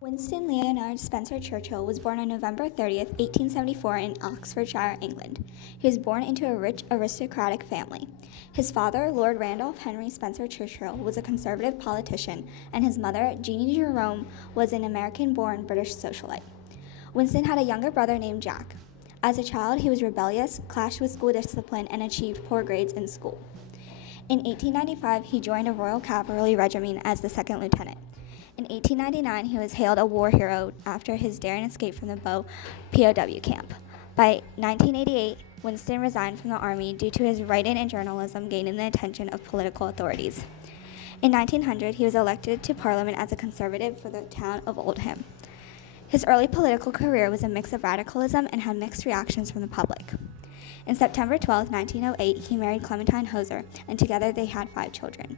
Winston Leonard Spencer Churchill was born on November 30th, 1874 in Oxfordshire, England. He was born into a rich aristocratic family. His father, Lord Randolph Henry Spencer Churchill, was a conservative politician, and his mother, Jeanie Jerome, was an American-born British socialite. Winston had a younger brother named Jack. As a child, he was rebellious, clashed with school discipline, and achieved poor grades in school. In 1895, he joined a Royal Cavalry Regiment as the second lieutenant. In 1899, he was hailed a war hero after his daring escape from the Bow POW camp. By 1988, Winston resigned from the Army due to his writing and journalism gaining the attention of political authorities. In 1900, he was elected to Parliament as a conservative for the town of Oldham. His early political career was a mix of radicalism and had mixed reactions from the public. In September 12, 1908, he married Clementine Hoser, and together they had 5 children.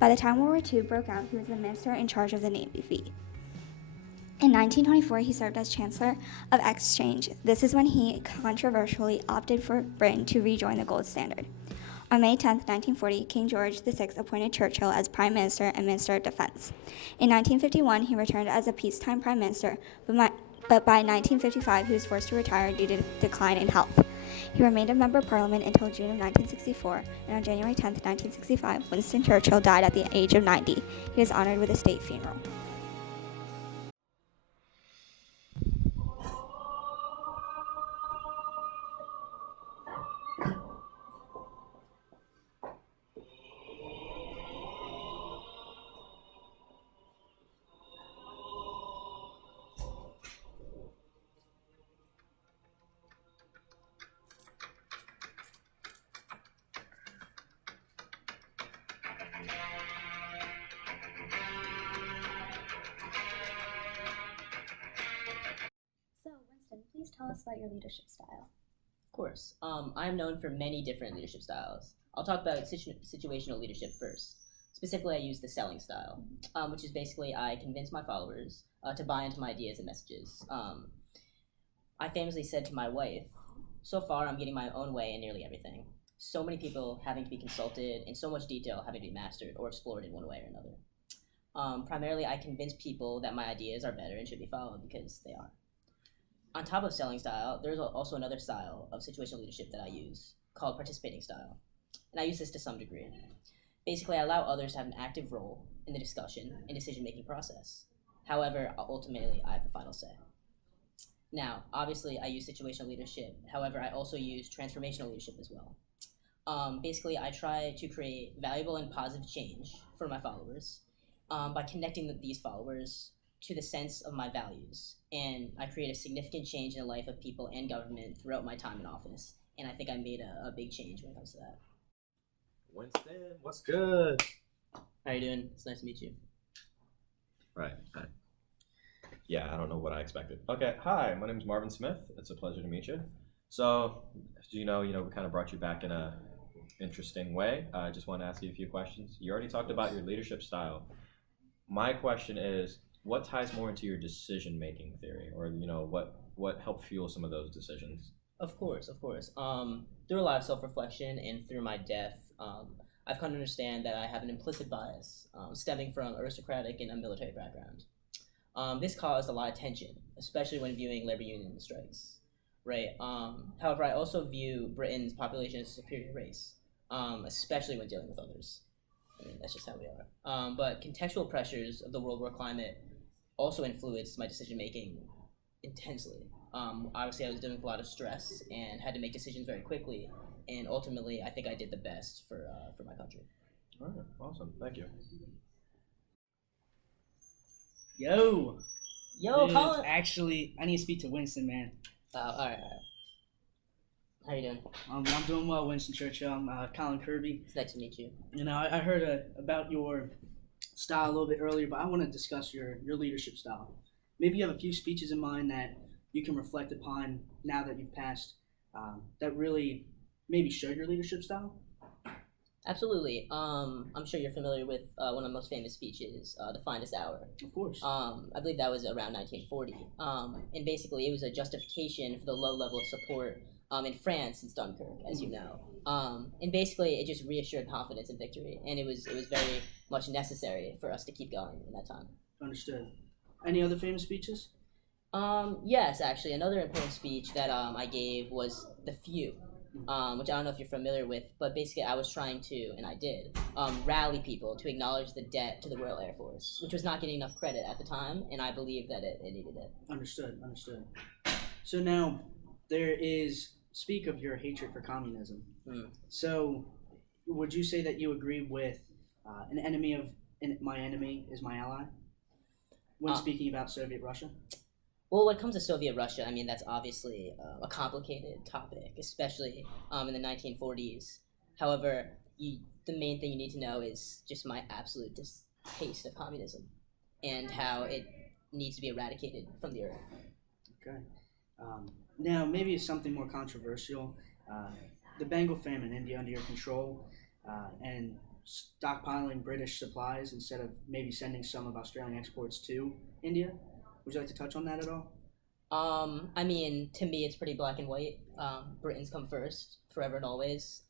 By the time World War II broke out, he was the minister in charge of the Navy. In 1924, he served as Chancellor of Exchange. This is when he controversially opted for Britain to rejoin the gold standard. On May 10, 1940, King George VI appointed Churchill as Prime Minister and Minister of Defense. In 1951, he returned as a peacetime Prime Minister, but by 1955, he was forced to retire due to decline in health. He remained a member of Parliament until June of 1964, and on January 10, 1965, Winston Churchill died at the age of 90. He was honored with a state funeral. So, Winston, please tell us about your leadership style. Of course. I'm known for many different leadership styles. I'll talk about situational leadership first. Specifically, I use the selling style, which is basically I convince my followers to buy into my ideas and messages. I famously said to my wife, so far I'm getting my own way in nearly everything. So many people having to be consulted, and so much detail having to be mastered or explored in one way or another. Primarily, I convince people that my ideas are better and should be followed because they are. On top of selling style, there's also another style of situational leadership that I use called participating style. And I use this to some degree. Basically, I allow others to have an active role in the discussion and decision-making process. However, ultimately, I have the final say. Now, obviously, I use situational leadership. However, I also use transformational leadership as well. Basically, I try to create valuable and positive change for my followers by connecting these followers to the sense of my values. And I create a significant change in the life of people and government throughout my time in office. And I think I made a big change when it comes to that. Winston, what's good? How you doing? It's nice to meet you. Right. Yeah, I don't know what I expected. Okay, hi, my name is Marvin Smith. It's a pleasure to meet you. So, as you know, we kind of brought you back in a interesting way. I just want to ask you a few questions. You already talked about your leadership style. My question is, what ties more into your decision-making theory, or what helped fuel some of those decisions? Of course. Through a lot of self-reflection and through my death, I've come to understand that I have an implicit bias stemming from aristocratic and a military background. This caused a lot of tension, especially when viewing labor union strikes, right? However, I also view Britain's population as a superior race, especially when dealing with others. I mean, that's just how we are. But contextual pressures of the world war climate also influenced my decision-making intensely. Obviously, I was dealing with a lot of stress and had to make decisions very quickly, and ultimately, I think I did the best for my country. All right, awesome, thank you. Yo, Yo, dude, Colin! actually, I need to speak to Winston, man. All right. How you doing? I'm doing well, Winston Churchill. I'm Colin Kirby. It's nice to meet you. You know, I heard about your style a little bit earlier, but I want to discuss your leadership style. Maybe you have a few speeches in mind that you can reflect upon now that you've passed that really maybe show your leadership style. Absolutely. I'm sure you're familiar with one of the most famous speeches, The Finest Hour. Of course. I believe that was around 1940. And basically, it was a justification for the low level of support in France since Dunkirk, as you know. And basically, it just reassured confidence in victory, and it was very much necessary for us to keep going in that time. Understood. Any other famous speeches? Yes, actually, another important speech that I gave was the few, which I don't know if you're familiar with, but basically I was trying to, and I did, rally people to acknowledge the debt to the Royal Air Force, which was not getting enough credit at the time, and I believe that it needed it. Understood. So now there is speak of your hatred for communism. Mm. So would you say that you agree with an enemy of my enemy is my ally when speaking about Soviet Russia? Well, when it comes to Soviet Russia, I mean, that's obviously a complicated topic, especially in the 1940s. However, the main thing you need to know is just my absolute distaste of communism and how it needs to be eradicated from the earth. Okay. Now, maybe something more controversial. The Bengal famine, India under your control, and stockpiling British supplies instead of maybe sending some of Australian exports to India. Would you like to touch on that at all? I mean, to me, it's pretty black and white. Britons come first, forever and always.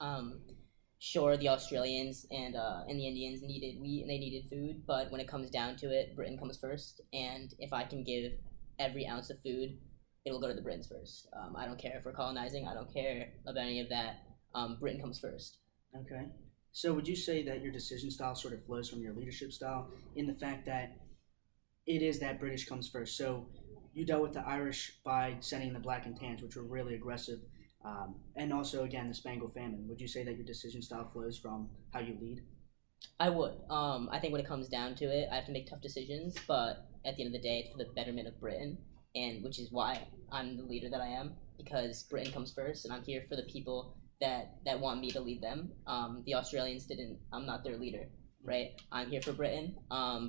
Sure, the Australians and the Indians needed wheat and they needed food, but when it comes down to it, Britain comes first. And if I can give every ounce of food, it'll go to the Britons first. I don't care if we're colonizing. I don't care about any of that. Britain comes first. Okay. So would you say that your decision style sort of flows from your leadership style in the fact that it is that British comes first? So you dealt with the Irish by sending the Black and Tans, which were really aggressive, and also, again, the Spangle famine. Would you say that your decision style flows from how you lead? I would. I think when it comes down to it, I have to make tough decisions, but at the end of the day, it's for the betterment of Britain, and which is why I'm the leader that I am, because Britain comes first, and I'm here for the people that want me to lead them. The Australians didn't. I'm not their leader, right? I'm here for Britain.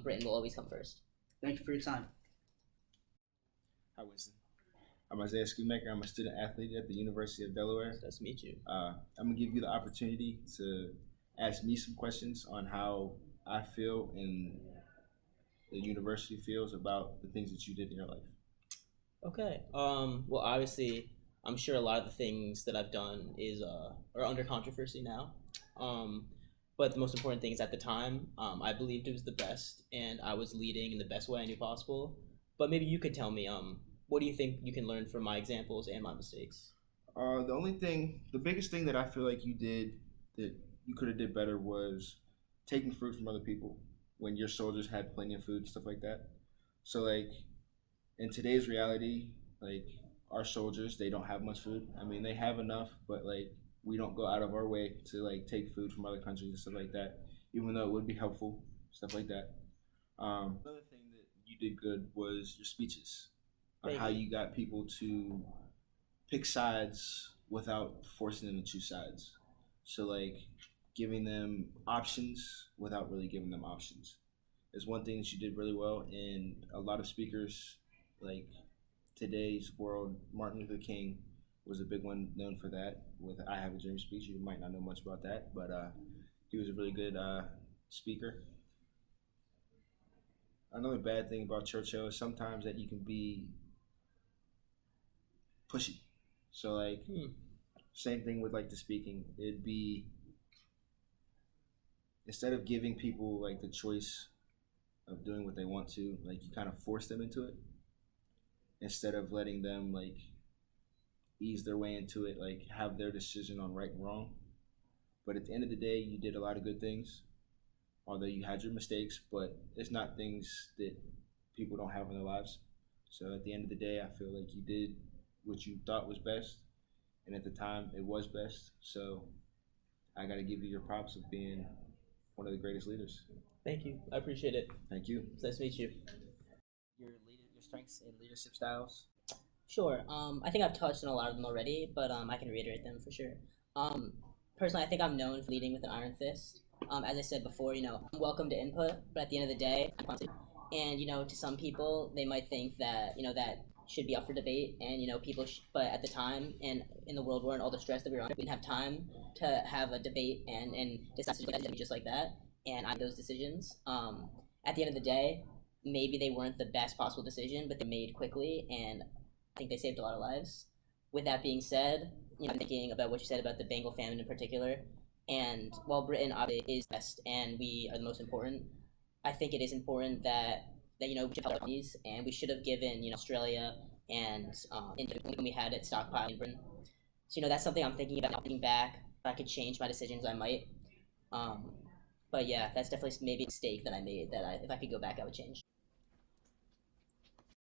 Britain will always come first. Thank you for your time. Hi, Winston. I'm Isaiah Schumacher. I'm a student athlete at the University of Delaware. Nice to meet you. I'm going to give you the opportunity to ask me some questions on how I feel and the university feels about the things that you did in your life. Okay. Well, obviously, I'm sure a lot of the things that I've done are under controversy now. But the most important thing is at the time, I believed it was the best, and I was leading in the best way I knew possible. But maybe you could tell me, what do you think you can learn from my examples and my mistakes? The biggest thing that I feel like you did that you could have did better was taking fruit from other people when your soldiers had plenty of food, stuff like that. So like in today's reality, like our soldiers, they don't have much food. I mean, they have enough, but like we don't go out of our way to like take food from other countries and stuff like that, even though it would be helpful, stuff like that. Another thing that you did good was your speeches on Thank how you. you got people to pick sides without forcing them to choose sides. So like giving them options without really giving them options is one thing that you did really well. And a lot of speakers, like today's world, Martin Luther King was a big one known for that with I Have a Dream speech. You might not know much about that, but he was a really good speaker. Another bad thing about Churchill is sometimes that you can be pushy. So like same thing with like the speaking. It'd be instead of giving people like the choice of doing what they want to, like you kind of force them into it instead of letting them like ease their way into it, like have their decision on right and wrong. But at the end of the day, you did a lot of good things, although you had your mistakes, but it's not things that people don't have in their lives. So at the end of the day, I feel like you did what you thought was best, and at the time, it was best. So I got to give you your props of being one of the greatest leaders. Thank you. I appreciate it. Thank you. It's nice to meet you. Your strengths and leadership styles. Sure. I think I've touched on a lot of them already, but I can reiterate them for sure. Personally, I think I'm known for leading with an iron fist. As I said before, I'm welcome to input, but at the end of the day, I'm responsible. And to some people, they might think that that should be up for debate, and but at the time and in the world we're in, all the stress that we were on, we didn't have time to have a debate and decide just like that. And I made those decisions. At the end of the day, maybe they weren't the best possible decision, but they made quickly, and I think they saved a lot of lives. With that being said, I'm thinking about what you said about the Bengal famine in particular. And while Britain obviously is best and we are the most important, I think it is important that that we should help these, and we should have given Australia and India when we had it stockpiled in Britain. So that's something I'm thinking about now. Thinking back, if I could change my decisions, I might. Um, but yeah, that's definitely maybe a mistake that I made that if I could go back, I would change.